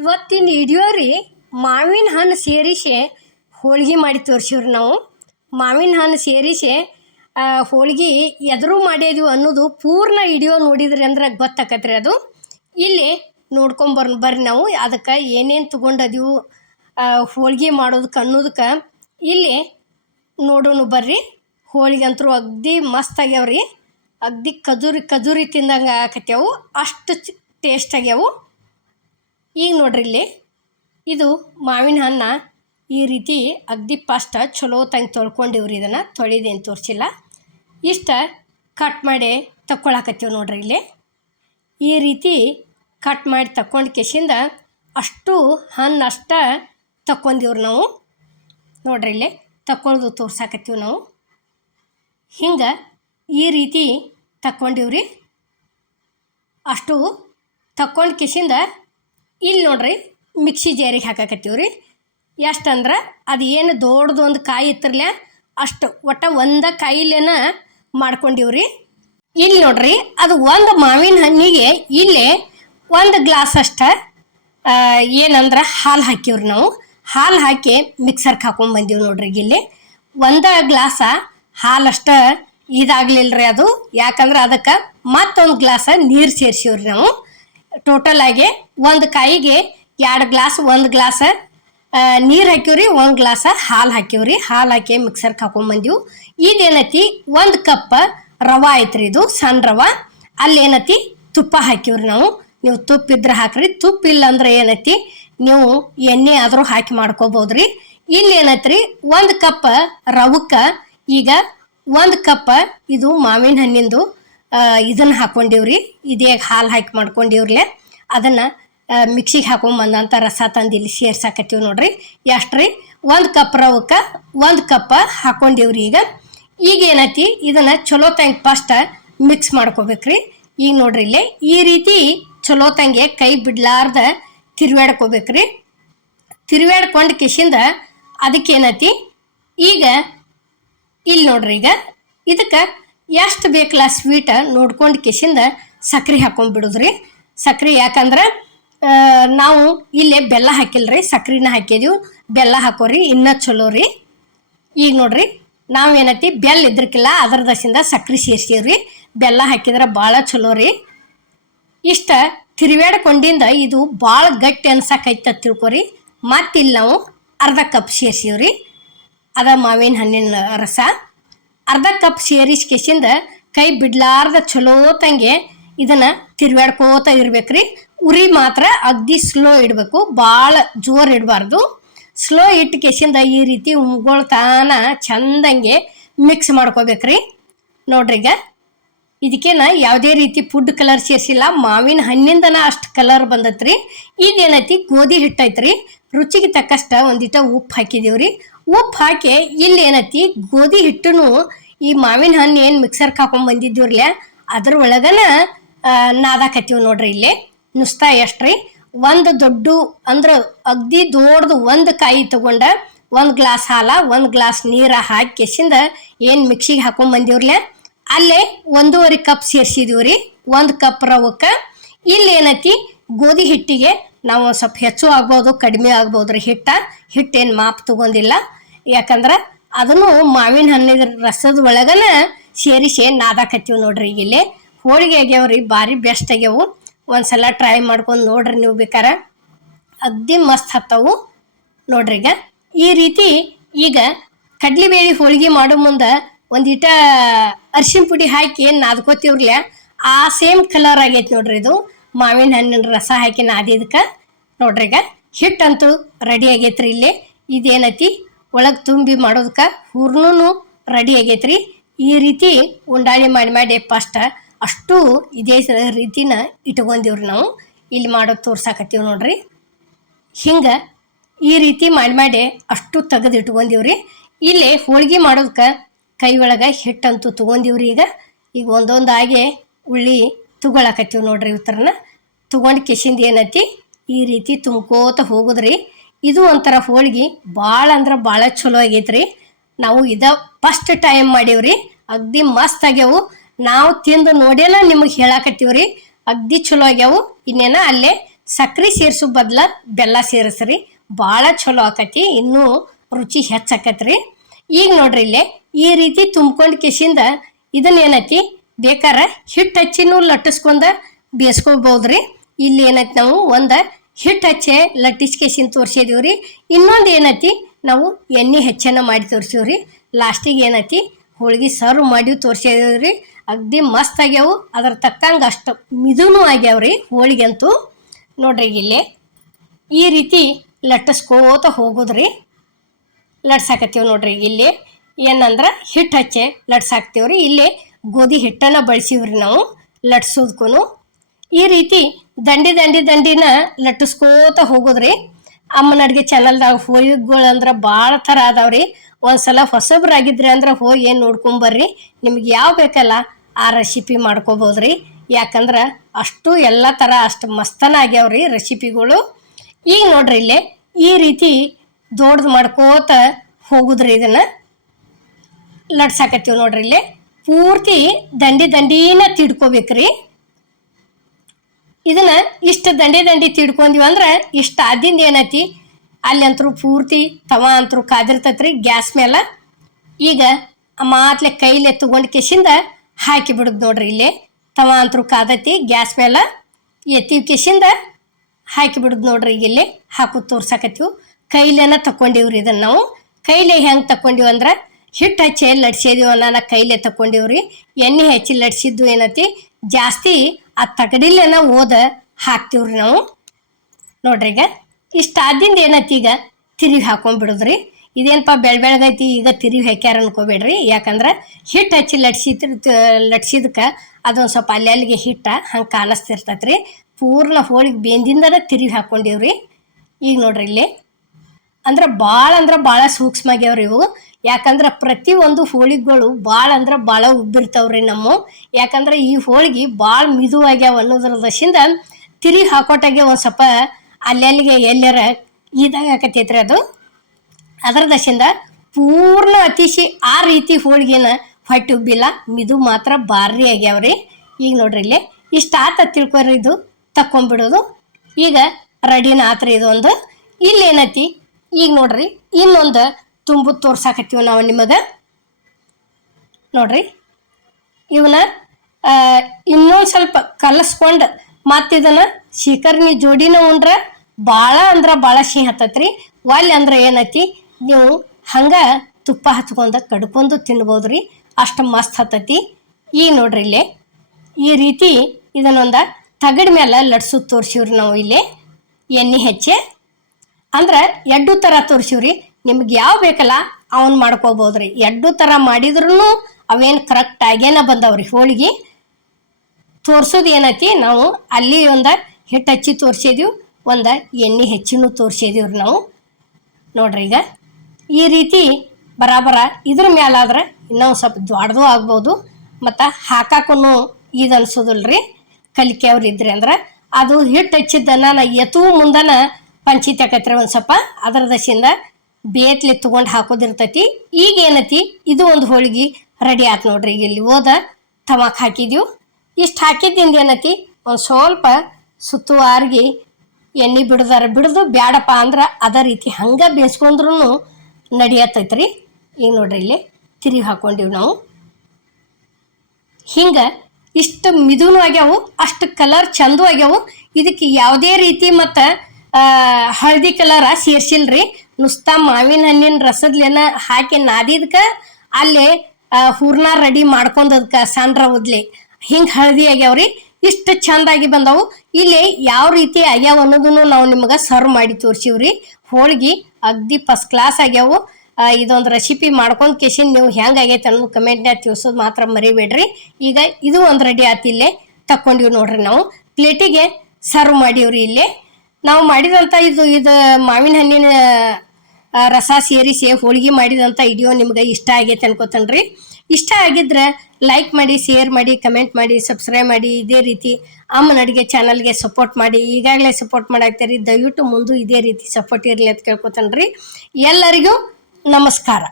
ಇವತ್ತಿನ ವಿಡಿಯೋ ರೀ ಮಾವಿನ ಹಣ್ಣು ಸೇರಿಸಿ ಹೋಳ್ಗೆ ಮಾಡಿ ತೋರಿಸಿವ್ರಿ ನಾವು. ಮಾವಿನ ಹಣ್ಣು ಸೇರಿಸಿ ಹೋಳ್ಗೆ ಎದುರು ಮಾಡಿದ್ವಿ ಅನ್ನೋದು ಪೂರ್ಣ ವಿಡಿಯೋ ನೋಡಿದ್ರಿ ಅಂದ್ರೆ ಗೊತ್ತಾಕತ್ರಿ. ಅದು ಇಲ್ಲಿ ಬರ್ರಿ ನಾವು ಅದಕ್ಕೆ ಏನೇನು ತೊಗೊಂಡದೀವು ಹೋಳ್ಗೆ ಮಾಡೋದಕ್ಕೆ ಅನ್ನೋದಕ್ಕೆ ಇಲ್ಲಿ ನೋಡೋಣ ಬರ್ರಿ. ಹೋಳಿಗೆ ಅಂತೂ ಅಗ್ದಿ ಮಸ್ತ್ ಆಗ್ಯಾವ್ರಿ, ಅಗ್ದಿ ಖಜೂರಿ ತಿಂದಂಗೆ ಆಕತ್ಯಾವು, ಅಷ್ಟು ಟೇಸ್ಟ್ ಆಗ್ಯಾವು. ಈಗ ನೋಡ್ರಿ ಇಲ್ಲಿ ಇದು ಮಾವಿನ ಹಣ್ಣು ಈ ರೀತಿ ಅಗ್ದಿ ಫಸ್ಟ್ ಚಲೋ ತಂಗೆ ತೊಳ್ಕೊಂಡಿವ್ರಿ. ಇದನ್ನು ತೊಳೆದೇನು ತೋರಿಸಿಲ್ಲ, ಇಷ್ಟ ಕಟ್ ಮಾಡಿ ತಕ್ಕೊಳಕತ್ತೀವಿ ನೋಡ್ರಿ. ಇಲ್ಲಿ ಈ ರೀತಿ ಕಟ್ ಮಾಡಿ ತಕ್ಕೊಂಡು ಕೆಸಿಂದ ಅಷ್ಟು ಹಣ್ಣು ಅಷ್ಟ ತಕ್ಕೊಂಡಿವ್ರಿ ನಾವು. ನೋಡ್ರಿ ಇಲ್ಲಿ ತಕ್ಕೊಳ್ಳೋದು ತೋರ್ಸಾಕತ್ತೀವಿ ನಾವು. ಹಿಂಗೆ ಈ ರೀತಿ ತಕ್ಕೊಂಡಿವ್ರಿ. ಅಷ್ಟು ತಕ್ಕೊಂಡು ಕೆಸಿಂದ ಇಲ್ಲಿ ನೋಡ್ರಿ ಮಿಕ್ಸಿ ಜಾರಿಗೆ ಹಾಕಾಕತ್ತೀವ್ರಿ. ಎಷ್ಟಂದ್ರೆ ಅದು ಏನು ದೊಡ್ಡದು ಒಂದು ಕಾಯಿ ಇತ್ತಿರಲ್ಲ ಅಷ್ಟು ಒಟ್ಟು ಒಂದು ಕಾಯಿಲೇನ ಮಾಡ್ಕೊಂಡಿವ್ರಿ. ಇಲ್ಲಿ ನೋಡ್ರಿ ಅದು ಒಂದು ಮಾವಿನ ಹಣ್ಣಿಗೆ ಇಲ್ಲೇ ಒಂದು ಗ್ಲಾಸ್ ಅಷ್ಟ ಏನಂದ್ರೆ ಹಾಲು ಹಾಕಿವ್ರಿ ನಾವು. ಹಾಲು ಹಾಕಿ ಮಿಕ್ಸರ್ಗೆ ಹಾಕೊಂಡ್ಬಂದೀವಿ ನೋಡ್ರಿ. ಇಲ್ಲಿ ಒಂದು ಗ್ಲಾಸ ಹಾಲಷ್ಟ ಇದಾಗಲಿಲ್ಲ ಅದು, ಯಾಕಂದ್ರೆ ಅದಕ್ಕೆ ಮತ್ತೊಂದು ಗ್ಲಾಸ ನೀರು ಸೇರಿಸಿವ್ರಿ ನಾವು. ಟೋಟಲಾಗಿ ಒಂದು ಕಾಯಿಗೆ 2 ಗ್ಲಾಸ್, 1 ಗ್ಲಾಸ ನೀರು ಹಾಕಿವ್ರಿ, 1 ಗ್ಲಾಸ ಹಾಲು ಹಾಕಿವ್ರಿ. ಹಾಲು ಹಾಕಿ ಮಿಕ್ಸರ್ಗೆ ಹಾಕೊಂಡ್ಬಂದೀವಿ. ಇದೇನೈತಿ 1 ಕಪ್ ರವೆ ಐತ್ರಿ, ಇದು ಸಣ್ಣ ರವೆ. ಅಲ್ಲೇನೈತಿ ತುಪ್ಪ ಹಾಕಿವ್ರಿ ನಾವು. ನೀವು ತುಪ್ಪ ಇದ್ರೆ ಹಾಕ್ರಿ, ತುಪ್ಪ ಇಲ್ಲ ಅಂದ್ರೆ ಏನೈತಿ ನೀವು ಎಣ್ಣೆ ಆದರೂ ಹಾಕಿ ಮಾಡ್ಕೋಬೋದ್ರಿ. ಇಲ್ಲಿ ಏನೈತ್ರಿ 1 ಕಪ್ ರವಕ್ಕೆ ಈಗ 1 ಕಪ್ ಇದು ಮಾವಿನ ಹಣ್ಣಿಂದು ಇದನ್ನು ಹಾಕ್ಕೊಂಡಿವ್ರಿ. ಇದೇ ಹಾಲು ಹಾಕಿ ಮಾಡ್ಕೊಂಡಿವ್ರಲೆ ಅದನ್ನು ಮಿಕ್ಸಿಗೆ ಹಾಕೊಂಡ್ಬಂದಂಥ ರಸ ತಂದು ಇಲ್ಲಿ ಸೇರ್ಸಾಕತ್ತೀವಿ ನೋಡ್ರಿ. ಎಷ್ಟ್ರಿ 1 ಕಪ್ ರವಕ್ಕೆ 1 ಕಪ್ ಹಾಕ್ಕೊಂಡಿವ್ರಿ. ಈಗ ಏನೈತಿ ಇದನ್ನು ಚಲೋ ತಂಗೆ ಫಸ್ಟ್ ಮಿಕ್ಸ್ ಮಾಡ್ಕೋಬೇಕ್ರಿ. ಈಗ ನೋಡ್ರಿ ಇಲ್ಲಿ ಈ ರೀತಿ ಚಲೋ ತಂಗೆ ಕೈ ಬಿಡ್ಲಾರ್ದ ತಿರ್ವ್ಯಾಡ್ಕೋಬೇಕ್ರಿ. ತಿರ್ವ್ಯಾಡ್ಕೊಂಡು ಕೆಸಿಂದ ಅದಕ್ಕೇನೈತಿ ಈಗ ಇಲ್ಲಿ ನೋಡ್ರಿ ಈಗ ಇದಕ್ಕೆ ಎಷ್ಟು ಬೇಕಲ್ಲ ಸ್ವೀಟ್ ನೋಡ್ಕೊಂಡು ಕೆಸಿಂದ ಸಕ್ರೆ ಹಾಕೊಂಡ್ಬಿಡುದ್ರಿ. ಸಕ್ರೆ ಯಾಕಂದ್ರೆ ನಾವು ಇಲ್ಲೇ ಬೆಲ್ಲ ಹಾಕಿಲ್ರಿ, ಸಕ್ರೆನ ಹಾಕಿದೀವಿ. ಬೆಲ್ಲ ಹಾಕೋರಿ ಇನ್ನೂ ಚಲೋ ರೀ. ಈಗ ನೋಡ್ರಿ ನಾವೇನೈತಿ ಬೆಲ್ಲ ಇದ್ರಕ್ಕಿಲ್ಲ ಅದರ ದಸಿಂದ ಸಕ್ರೆ ಸೇರಿಸೀವ್ರಿ. ಬೆಲ್ಲ ಹಾಕಿದ್ರೆ ಭಾಳ ಚಲೋ ರೀ. ಇಷ್ಟ ತಿರ್ವ್ಯಾಡ್ಕೊಂಡಿಂದ ಇದು ಭಾಳ ಗಟ್ಟಿ ಅನ್ಸಕೈತ ತಿಳ್ಕೊರಿ. ಮತ್ತಿಲ್ಲಿ ನಾವು ಅರ್ಧ ಕಪ್ ಸೇರಿಸೀವ್ರಿ ಅದ ಮಾವಿನ ಹಣ್ಣಿನ ರಸ. ಅರ್ಧ ಕಪ್ ಸೇರಿಸಿ ಕೆಸಿಂದ ಕೈ ಬಿಡ್ಲಾರ್ದ ಚಲೋ ತಂಗೆ ಇದನ್ನು ತಿರ್ವ್ಯಾಡ್ಕೋತ ಇರ್ಬೇಕ್ರಿ. ಉರಿ ಮಾತ್ರ ಅಗ್ದಿ ಸ್ಲೋ ಇಡಬೇಕು, ಭಾಳ ಜೋರು ಇಡಬಾರ್ದು. ಸ್ಲೋ ಇಟ್ಟು ಕೆಸಿಂದ ಈ ರೀತಿ ಉಮ್ಗೊಳ್ತಾನ ಚಂದಂಗೆ ಮಿಕ್ಸ್ ಮಾಡ್ಕೋಬೇಕ್ರಿ. ನೋಡ್ರಿ ಈಗ ಇದಕ್ಕೇನ ಯಾವುದೇ ರೀತಿ ಫುಡ್ ಕಲರ್ ಸೇರಿಸಿಲ್ಲ, ಮಾವಿನ ಹಣ್ಣಿಂದನ ಅಷ್ಟು ಕಲರ್ ಬಂದತ್ರಿ. ಇದೇನೈತಿ ಗೋಧಿ ಹಿಟ್ಟೈತ್ರಿ. ರುಚಿಗೆ ತಕ್ಕಷ್ಟ ಒಂದಿಟ ಉಪ್ಪು ಹಾಕಿದೀವ್ರಿ. ಉಪ್ಪು ಹಾಕಿ ಇಲ್ಲಿ ಏನೈತಿ ಗೋಧಿ ಹಿಟ್ಟನು ಈ ಮಾವಿನ ಹಣ್ಣು ಏನು ಮಿಕ್ಸರ್ಗೆ ಹಾಕೊಂಡ್ ಬಂದಿದ್ದೀವ್ರಲ್ಲ ಅದ್ರ ಒಳಗನ ನಾದಾಕತ್ತೀವಿ ನೋಡ್ರಿ. ಇಲ್ಲಿ ನುಸ್ತಾ ಎಷ್ಟ್ರಿ 1 ದೊಡ್ಡ ಅಂದ್ರೆ ಅಗ್ದಿ ದೊಡ್ಡದು 1 ಕಾಯಿ ತಗೊಂಡ 1 ಗ್ಲಾಸ್ ಹಾಲ 1 ಗ್ಲಾಸ್ ನೀರ ಹಾಕಿ ಕೆಸಿಂದ ಏನು ಮಿಕ್ಸಿಗೆ ಹಾಕೊಂಡ್ ಬಂದಿವ್ರಲ್ಲ ಅಲ್ಲೇ 1.5 ಕಪ್ ಸೇರಿಸಿದೀವ್ರಿ 1 ಕಪ್ ರವಕ್ಕೆ. ಇಲ್ಲಿ ಏನೈತಿ ಗೋಧಿ ಹಿಟ್ಟಿಗೆ ನಾವು ಸ್ವಲ್ಪ ಹೆಚ್ಚು ಆಗ್ಬೋದು ಕಡಿಮೆ ಆಗ್ಬೋದ್ರಿ. ಹಿಟ್ಟೇನು ಮಾಪ್ ತಗೊಂಡಿಲ್ಲ, ಯಾಕಂದ್ರೆ ಅದನ್ನು ಮಾವಿನ ಹಣ್ಣಿನ ರಸದ ಒಳಗನ ಸೇರಿಸಿ ನಾದಾಕತ್ತೀವಿ ನೋಡ್ರಿ. ಈಗ ಇಲ್ಲಿ ಹೋಳಿಗೆ ಆಗ್ಯಾವ್ರಿ, ಭಾರಿ ಬೆಸ್ಟ್ ಆಗ್ಯಾವು. ಒಂದ್ಸಲ ಟ್ರೈ ಮಾಡ್ಕೊಂಡು ನೋಡ್ರಿ ನೀವು ಬೇಕಾರ, ಅಗ್ದಿ ಮಸ್ತ್ ಹತ್ತವು ನೋಡ್ರಿ. ಈ ರೀತಿ ಈಗ ಕಡ್ಲಿಬೇಳೆ ಹೋಳಿಗೆ ಮಾಡೋ ಮುಂದೆ ಒಂದಿಟ ಅರಿಶಿನ ಪುಡಿ ಹಾಕಿ ನಾದ್ಕೋತೀವ್ರಲ್ಲ ಆ ಸೇಮ್ ಕಲರ್ ಆಗೈತಿ ನೋಡ್ರಿ. ಇದು ಮಾವಿನ ಹಣ್ಣಿನ ರಸ ಹಾಕಿ ನಾದಿದಕ್ಕೆ ನೋಡ್ರಿ. ಹಿಟ್ಟಂತೂ ರೆಡಿ ಆಗೈತ್ರಿ. ಇಲ್ಲಿ ಇದೇನೈತಿ ಒಳಗೆ ತುಂಬಿ ಮಾಡೋದಕ್ಕೆ ಹೂರ್ನೂ ರೆಡಿ ಆಗೈತ್ರಿ. ಈ ರೀತಿ ಉಂಡಾಳಿ ಮಾಡಿ ಫಸ್ಟ್ ಅಷ್ಟು ಇದೇ ರೀತಿನ ಇಟ್ಕೊಂಡಿವ್ರಿ ನಾವು. ಇಲ್ಲಿ ಮಾಡೋದು ತೋರ್ಸಾಕತ್ತೀವಿ ನೋಡ್ರಿ. ಹಿಂಗೆ ಈ ರೀತಿ ಮಾಡಿ ಅಷ್ಟು ತೆಗೆದು ಇಟ್ಕೊಂಡಿವ್ರಿ. ಇಲ್ಲಿ ಹೋಳ್ಗೆ ಮಾಡೋದಕ್ಕೆ ಕೈ ಒಳಗೆ ಹಿಟ್ಟಂತೂ ತೊಗೊಂಡಿವ್ರಿ. ಈಗ ಒಂದೊಂದಾಗೆ ಉಳ್ಳಿ ತುಗೊಳಕತ್ತೀವಿ ನೋಡ್ರಿ. ಇವ್ರನ್ನ ತೊಗೊಂಡು ಕೆಸಿಂದ ಏನೈತಿ ಈ ರೀತಿ ತುಂಬ್ಕೋತ ಹೋಗುದ್ರಿ. ಇದು ಒಂಥರ ಹೋಳ್ಗೆ ಭಾಳ ಅಂದ್ರೆ ಭಾಳ ಚಲೋ ಆಗೈತ್ರಿ. ನಾವು ಫಸ್ಟ್ ಟೈಮ್ ಮಾಡೀವ್ರಿ, ಅಗ್ದಿ ಮಸ್ತ್ ಆಗ್ಯಾವು. ನಾವು ತಿಂದು ನೋಡೇನ ನಿಮಗೆ ಹೇಳಾಕತ್ತೀವ್ರಿ, ಅಗ್ದಿ ಚಲೋ ಆಗ್ಯಾವು. ಇನ್ನೇನ ಅಲ್ಲೇ ಸಕ್ರೆ ಸೇರಿಸೋ ಬದಲ ಬೆಲ್ಲ ಸೇರಿಸ್ರಿ, ಭಾಳ ಚಲೋ ಆಕತಿ, ಇನ್ನೂ ರುಚಿ ಹೆಚ್ಚಾಕತ್ರಿ. ಈಗ ನೋಡ್ರಿ ಇಲ್ಲೇ ಈ ರೀತಿ ತುಂಬ್ಕೊಂಡು ಕಿಸಿಂದ ಇದನ್ನೇನೈತಿ ಬೇಕಾರ ಹಿಟ್ಟು ಹಚ್ಚಿನೂ ಲಟ್ಟಿಸ್ಕೊಂಡ ಬೇಯಿಸ್ಕೋಬೋದ್ರಿ. ಇಲ್ಲಿ ಏನೈತಿ ನಾವು ಒಂದು ಹಿಟ್ಟು ಹಚ್ಚೆ ಲಟ್ಟಿಸ್ಕೇಸಿಂದ ತೋರಿಸಿದೀವ್ರಿ. ಇನ್ನೊಂದು ಏನೈತಿ ನಾವು ಎಣ್ಣೆ ಹೆಚ್ಚನ ಮಾಡಿ ತೋರಿಸಿವ್ರಿ. ಲಾಸ್ಟಿಗೆ ಏನೈತಿ ಹೋಳಿಗೆ ಸರ್ವ್ ಮಾಡಿ ತೋರಿಸಿದೀವ್ರಿ. ಅಗ್ದಿ ಮಸ್ತ್ ಆಗ್ಯಾವು, ಅದ್ರ ತಕ್ಕಂಗೆ ಅಷ್ಟು ಮಿದುನೂ ಆಗ್ಯಾವ್ರಿ ಹೋಳಿಗೆ ಅಂತೂ. ನೋಡ್ರಿ ಇಲ್ಲಿ ಈ ರೀತಿ ಲಟ್ಟಿಸ್ಕೋತ ಹೋಗೋದ್ರಿ. ಲಟ್ಸಾಕತ್ತೀವಿ ನೋಡ್ರಿ. ಇಲ್ಲಿ ಏನಂದ್ರೆ ಹಿಟ್ಟು ಹಚ್ಚೆ ಲಟ್ಸಾಕ್ತೀವ್ರಿ. ಇಲ್ಲಿ ಗೋಧಿ ಹಿಟ್ಟನ್ನು ಬಳಸಿವ್ರಿ ನಾವು ಲಟ್ಸೋದಕ್ಕೂ. ಈ ರೀತಿ ದಂಡಿನ ಲಟ್ಟಿಸ್ಕೋತ ಹೋಗೋದ್ರಿ. ಅಮ್ಮನ ಅಡುಗೆ ಚಾನಲ್ದಾಗ ಹೋಳಿಗೆಗಳು ಅಂದ್ರೆ ಭಾಳ ಥರ ಅದಾವ್ರಿ. ಒಂದ್ಸಲ ಹೊಸಬ್ರಾಗಿದ್ರಿ ಅಂದ್ರೆ ಹೋಗಿ ಏನು ನೋಡ್ಕೊಂಬರ್ರಿ. ನಿಮ್ಗೆ ಯಾವ ಬೇಕಲ್ಲ ಆ ರೆಸಿಪಿ ಮಾಡ್ಕೋಬೋದ್ರಿ. ಯಾಕಂದ್ರೆ ಅಷ್ಟು ಎಲ್ಲ ಥರ ಅಷ್ಟು ಮಸ್ತನ ಆಗ್ಯಾವ್ರಿ ರೆಸಿಪಿಗಳು. ಈಗ ನೋಡ್ರಿ ಇಲ್ಲಿ ಈ ರೀತಿ ದೊಡ್ಡದು ಮಾಡ್ಕೋತ ಹೋಗುದ್ರಿ. ಇದನ್ನು ಲಟ್ಸಾಕತ್ತೀವಿ ನೋಡ್ರಿ. ಇಲ್ಲಿ ಪೂರ್ತಿ ದಂಡಿನ ತಿಡ್ಕೋಬೇಕ್ರಿ. ಇದನ್ನ ಇಷ್ಟು ದಂಡಿ ತಿಡ್ಕೊಂಡ್ವಿ ಅಂದ್ರೆ ಇಷ್ಟ ಆದಿಂದ ಏನೈತಿ ಅಲ್ಲಿ ಅಂತರೂ ಪೂರ್ತಿ ತವ ಅಂತರೂ ಕಾದಿರ್ತೈತ್ರಿ ಗ್ಯಾಸ್ ಮೇಲೆ. ಈಗ ಮಾತ್ಲೆ ಕೈಲೆ ತಗೊಂಡು ಕೆಸಿಂದ ಹಾಕಿ ಬಿಡುದು ನೋಡ್ರಿ. ಇಲ್ಲಿ ತವ ಅಂತರೂ ಕಾದೈತಿ ಗ್ಯಾಸ್ ಮೇಲೆ, ಎತ್ತಿವ ಕೆಸಿಂದ ಹಾಕಿ ಬಿಡುದು ನೋಡ್ರಿ. ಈಗ ಇಲ್ಲಿ ಹಾಕೋದು ತೋರ್ಸಾಕತ್ತೀವಿ. ಕೈಲೇನ ತಕೊಂಡಿವ್ರಿ. ಇದನ್ನು ನಾವು ಕೈಲೆ ಹೆಂಗೆ ತಕೊಂಡಿವಿ ಅಂದ್ರೆ ಹಿಟ್ಟು ಹಚ್ಚಿ ಲಟ್ಸಿದೀವಿ ಅನ್ನೋನ ಕೈಲೆ ತಕೊಂಡಿವ್ರಿ. ಎಣ್ಣೆ ಹಚ್ಚಿ ಲಟ್ಸಿದ್ದು ಏನೈತಿ ಜಾಸ್ತಿ ಆ ತಗಡಿಲೇನ ಓದ ಹಾಕ್ತೀವ್ರಿ ನಾವು. ನೋಡ್ರಿ ಈಗ ಇಷ್ಟ ಆದಿಂದ ಏನೈತಿ ಈಗ ತಿರುವಿ ಹಾಕೊಂಡ್ಬಿಡುದ್ರಿ. ಇದೇನಪ್ಪ ಬೆಳಗೈತಿ ಈಗ ತಿರುವಿ ಹಾಕ್ಯಾರ ಅನ್ಕೋಬೇಡ್ರಿ. ಯಾಕಂದ್ರೆ ಹಿಟ್ಟು ಹಚ್ಚಿ ಲಟ್ಸಿದಕ್ಕೆ ಅದೊಂದು ಸ್ವಲ್ಪ ಅಲ್ಲಿಗೆ ಹಿಟ್ಟ ಹಂಗೆ ಕಾಣಿಸ್ತಿರ್ತೈತ್ರಿ. ಪೂರ್ಣ ಹೋಳಿಗೆ ಬೇಂದಿಂದನ ತಿರುವಿ ಹಾಕ್ಕೊಂಡಿವ್ರಿ. ಈಗ ನೋಡ್ರಿ ಇಲ್ಲಿ ಅಂದ್ರೆ ಭಾಳ ಸೂಕ್ಷ್ಮ ಆಗ್ಯಾವ್ರಿ ಇವು. ಯಾಕಂದ್ರೆ ಪ್ರತಿಯೊಂದು ಹೋಳಿಗೆಗಳು ಭಾಳ ಉಬ್ಬಿರ್ತಾವ್ರಿ ನಮ್ಮ. ಯಾಕಂದ್ರೆ ಈ ಹೋಳಿಗೆ ಭಾಳ ಮಿದುವಾಗ್ಯಾವ ಅನ್ನೋದ್ರ ದಶಿಂದ ತಿರುವಿ ಹಾಕೋಟಾಗೆ ಒಂದು ಸ್ವಲ್ಪ ಅಲ್ಲಿಗೆ ಎಲ್ಲರ ಇದಾಗಕತ್ತೈತ್ರಿ ಅದು. ಅದರ ದಶಿಂದ ಪೂರ್ಣ ಅತಿಶಿ ಆ ರೀತಿ ಹೋಳಿಗೆನ ಹೊಟ್ಟೆ ಉಬ್ಬಿಲ್ಲ, ಮಿದು ಮಾತ್ರ ಭಾರಿ ಆಗ್ಯಾವ್ರಿ. ಈಗ ನೋಡ್ರಿ ಇಲ್ಲಿ ಇಷ್ಟ ಆತ ತಿಳ್ಕೊರಿ. ಇದು ತಕ್ಕೊಂಬಿಡೋದು ಈಗ ರೆಡಿನ ಆತ್ರಿ ಇದು ಒಂದು. ಇಲ್ಲಿ ಏನೈತಿ ಈಗ ನೋಡ್ರಿ ಇನ್ನೊಂದು ತುಂಬು ತೋರ್ಸಾಕತ್ತೀವಿ ನಾವು ನಿಮಗೆ. ನೋಡ್ರಿ ಇವನ್ನ ಇನ್ನೊಂದು ಸ್ವಲ್ಪ ಕಲಸ್ಕೊಂಡು ಮತ್ತಿದನ್ನು ಶೀಕರ್ಣಿ ಜೋಡಿನ ಉಂಡ್ರೆ ಭಾಳ ಸಿಹಿ ಹತ್ತತ್ರಿ. ಒಳ್ಳೆ ಅಂದ್ರೆ ಏನೈತಿ ನೀವು ಹಂಗೆ ತುಪ್ಪ ಹಚ್ಕೊಂಡು ಕಡ್ಕೊಂಡು ತಿನ್ಬೋದ್ರಿ, ಅಷ್ಟು ಮಸ್ತ್ ಹತ್ತತಿ. ಈಗ ನೋಡ್ರಿ ಇಲ್ಲಿ ಈ ರೀತಿ ಇದನ್ನೊಂದು ತಗಡ್ ಮೇಲೆ ಲಟ್ಸೋದು ತೋರಿಸಿವ್ರಿ ನಾವು. ಇಲ್ಲಿ ಎಣ್ಣೆ ಹೆಚ್ಚೆ ಅಂದ್ರೆ ಎಡ್ಡು ಥರ ತೋರಿಸಿವ್ರಿ. ನಿಮ್ಗೆ ಯಾವ ಬೇಕಲ್ಲ ಅವನ್ ಮಾಡ್ಕೋಬೋದ್ರಿ. ಎಡ್ಡು ಥರ ಮಾಡಿದ್ರೂ ಅವೇನು ಕರೆಕ್ಟ್ ಆಗೇನ ಬಂದವ್ರಿ ಹೋಳಿಗೆ. ತೋರ್ಸೋದು ಏನೈತಿ ನಾವು ಅಲ್ಲಿ ಒಂದು ಹಿಟ್ಟು ಹಚ್ಚಿ ತೋರಿಸಿದೀವಿ, ಒಂದು ಎಣ್ಣೆ ಹೆಚ್ಚಿನೂ ತೋರಿಸಿದೀವ್ರಿ ನಾವು. ನೋಡ್ರಿ ಈಗ ಈ ರೀತಿ ಬರಾಬರ ಇದ್ರ ಮೇಲಾದ್ರೆ ಇನ್ನೊಂದು ಸ್ವಲ್ಪ ದೊಡ್ಡದು ಆಗ್ಬೋದು, ಮತ್ತು ಹಾಕಾಕೂ ಇದು ಅನ್ಸೋದಿಲ್ರಿ. ಕಲಿಕೆಯವ್ರು ಇದ್ರಿ ಅಂದ್ರೆ ಅದು ಹಿಟ್ಟು ಹಚ್ಚಿದ್ದನ್ನ ಎತ್ತು ಮುಂದನ ಪಂಚಿ ತಕತ್ರಿ ಒಂದು ಸ್ವಲ್ಪ. ಅದರ ದಶಿಂದ ಬೇತ್ಲಿ ತೊಗೊಂಡು ಹಾಕೋದಿರ್ತೈತಿ. ಈಗ ಏನೈತಿ ಇದು ಒಂದು ಹೋಳಿಗೆ ರೆಡಿ ಆಯ್ತು ನೋಡ್ರಿ. ಈಗ ಇಲ್ಲಿ ಹೋದ ತವಾಕ್ ಹಾಕಿದೀವಿ. ಇಷ್ಟು ಹಾಕಿದ್ದಿಂದ ಏನೈತಿ ಒಂದು ಸ್ವಲ್ಪ ಸುತ್ತುವಾರಿಗೆ ಎಣ್ಣೆ ಬಿಡ್ದು ಬ್ಯಾಡಪ್ಪ ಅಂದ್ರೆ ಅದೇ ರೀತಿ ಹಂಗೆ ಬೇಯಿಸ್ಕೊಂಡ್ರೂ ನಡಿಯತ್ತೈತ್ರಿ. ಈಗ ನೋಡ್ರಿ ಇಲ್ಲಿ ತಿರುಗಿ ಹಾಕೊಂಡಿವಿ ನಾವು. ಹಿಂಗೆ ಇಷ್ಟು ಮಿದುನು ಆಗ್ಯಾವು, ಅಷ್ಟು ಕಲರ್ ಚಂದ ಆಗ್ಯಾವು. ಇದಕ್ಕೆ ಯಾವುದೇ ರೀತಿ ಮತ್ತು ಹಳದಿ ಕಲರ ಸೇರ್ಸಿಲ್ರಿ. ನುಸ್ತಾ ಮಾವಿನ ಹಣ್ಣಿನ ರಸದ್ಲೇನ ಹಾಕಿ ನಾದಿದ್ಕೆ ಅಲ್ಲೇ ಹೂರ್ಣ ರೆಡಿ ಮಾಡ್ಕೊಂಡದ್ಕೆ ಸಣ್ಣ ಉದ್ಲಿ ಹಿಂಗೆ ಹಳದಿ ಆಗ್ಯಾವ್ರಿ. ಇಷ್ಟು ಚಂದಾಗಿ ಬಂದವು. ಇಲ್ಲಿ ಯಾವ ರೀತಿ ಆಗ್ಯಾವ ಅನ್ನೋದನ್ನು ನಾವು ನಿಮ್ಗೆ ಸರ್ವ್ ಮಾಡಿ ತೋರಿಸಿವ್ರಿ. ಹೋಳಿಗೆ ಅಗ್ದಿ ಫಸ್ಟ್ ಕ್ಲಾಸ್ ಆಗ್ಯಾವು. ಇದೊಂದು ರೆಸಿಪಿ ಮಾಡ್ಕೊಂಡು ಕೇಸಿನ್ ನೀವು ಹೆಂಗೆ ಆಗೈತೆ ಅನ್ನೋದು ಕಮೆಂಟ್ನಾಗ ತಿಳಿಸೋದು ಮಾತ್ರ ಮರಿಬೇಡ್ರಿ. ಈಗ ಇದು ಒಂದು ರೆಡಿ ಆಯ್ತು. ಇಲ್ಲೇ ತಕ್ಕೊಂಡಿವಿ ನೋಡ್ರಿ ನಾವು ಪ್ಲೇಟಿಗೆ ಸರ್ವ್ ಮಾಡೀವ್ರಿ. ಇಲ್ಲೇ ನಾವು ಮಾಡಿದಂಥ ಇದು ಮಾವಿನ ಹಣ್ಣಿನ ರಸ ಸೇರಿಸಿ ಹೋಳಿಗೆ ಮಾಡಿದಂಥ ವಿಡಿಯೋ ನಿಮ್ಗೆ ಇಷ್ಟ ಆಗೈತೆ ಅನ್ಕೋತನ್ರಿ. ಇಷ್ಟ ಆಗಿದ್ರೆ ಲೈಕ್ ಮಾಡಿ, ಶೇರ್ ಮಾಡಿ, ಕಮೆಂಟ್ ಮಾಡಿ, ಸಬ್ಸ್ಕ್ರೈಬ್ ಮಾಡಿ. ಇದೇ ರೀತಿ ಅಮ್ಮನ ಅಡುಗೆ ಚಾನಲ್ಗೆ ಸಪೋರ್ಟ್ ಮಾಡಿ. ಈಗಾಗಲೇ ಸಪೋರ್ಟ್ ಮಾಡಾಕ್ತೀರಿ, ದಯವಿಟ್ಟು ಮುಂದೆ ಇದೇ ರೀತಿ ಸಪೋರ್ಟ್ ಇರಲಿ ಅಂತ ಕೇಳ್ಕೊತನ್ರಿ. ಎಲ್ಲರಿಗೂ ನಮಸ್ಕಾರ.